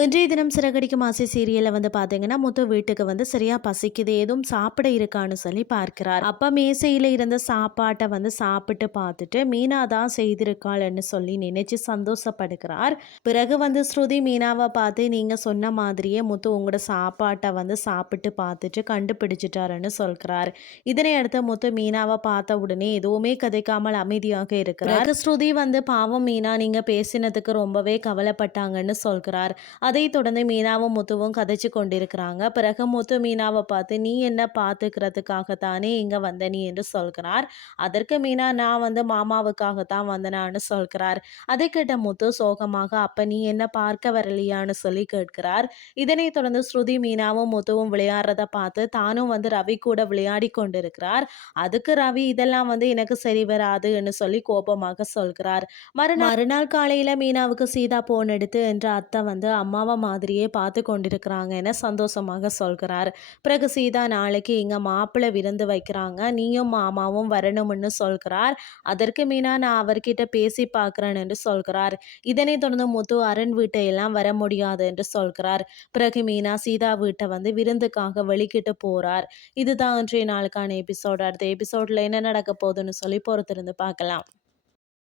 இன்றைய தினம் சிறகடிக்கும் ஆசை சீரியலில் வந்து பார்த்தீங்கன்னா முத்து வீட்டுக்கு வந்து சரியா பசிக்குது எதுவும் சாப்பிட இருக்கான்னு சொல்லி பார்க்கிறார். அப்ப மேசையில இருந்த சாப்பாட்டை வந்து சாப்பிட்டு பார்த்துட்டு மீனா தான் செய்திருக்காள்னு சொல்லி நினைச்சு சந்தோஷப்படுகிறார். பிறகு வந்து ஸ்ருதி மீனாவை பார்த்து நீங்க சொன்ன மாதிரியே முத்து உங்களோட சாப்பாட்டை வந்து சாப்பிட்டு பார்த்துட்டு கண்டுபிடிச்சிட்டாருன்னு சொல்கிறார். இதனை அடுத்து முத்து மீனாவை பார்த்த உடனே எதுவுமே கதைக்காமல் அமைதியாக இருக்கிறார். ஸ்ருதி வந்து பாவம் மீனா நீங்க பேசினதுக்கு ரொம்பவே கவலைப்பட்டாங்கன்னு சொல்கிறார். அதைத் தொடர்ந்து மீனாவும் முத்துவும் கதைச்சு கொண்டிருக்கிறாங்க. பிறகு முத்து மீனாவை பார்த்து நீ என்ன பார்த்துக்கிறதுக்காகத்தானே இங்கே வந்த நீ? என்று சொல்கிறார். அதற்கு மீனா நான் வந்து மாமாவுக்காகத்தான் வந்தனான்னு சொல்கிறார். அதை கேட்ட முத்து சோகமாக அப்ப நீ என்ன பார்க்க வரலையான்னு சொல்லி கேட்கிறார். இதனைத் தொடர்ந்து ஸ்ருதி மீனாவும் முத்துவும் விளையாடுறத பார்த்து தானும் வந்து ரவி கூட விளையாடி கொண்டிருக்கிறார். அதுக்கு ரவி இதெல்லாம் வந்து எனக்கு சரி வராது என்று சொல்லி கோபமாக சொல்கிறார். மறுநாள் மறுநாள் காலையில மீனாவுக்கு சீதா போன் எடுத்து என்ற அத்தை வந்து அம்மாவை மாதிரியே பார்த்து கொண்டிருக்கிறாங்க என சந்தோஷமாக சொல்கிறார். பிறகு சீதா நாளைக்கு இங்கே மாப்பிள்ளை விருந்து வைக்கிறாங்க. நீயும் மாமாவும் வரணும்னு சொல்கிறார். அதற்கு மீனா நான் அவர்கிட்ட பேசி பார்க்குறேன் என்று சொல்கிறார். இதனை தொடர்ந்து முத்து அரண் வீட்டை எல்லாம் வர முடியாது என்று சொல்கிறார். பிறகு மீனா சீதா வீட்டை வந்து விருந்துக்காக வெளிக்கிட்டு போகிறார் இதுதான் இன்றைய நாளுக்கான எபிசோட். அடுத்த எபிசோடில் என்ன நடக்க போகுதுன்னு சொல்லி பொறுத்திருந்து பார்க்கலாம்.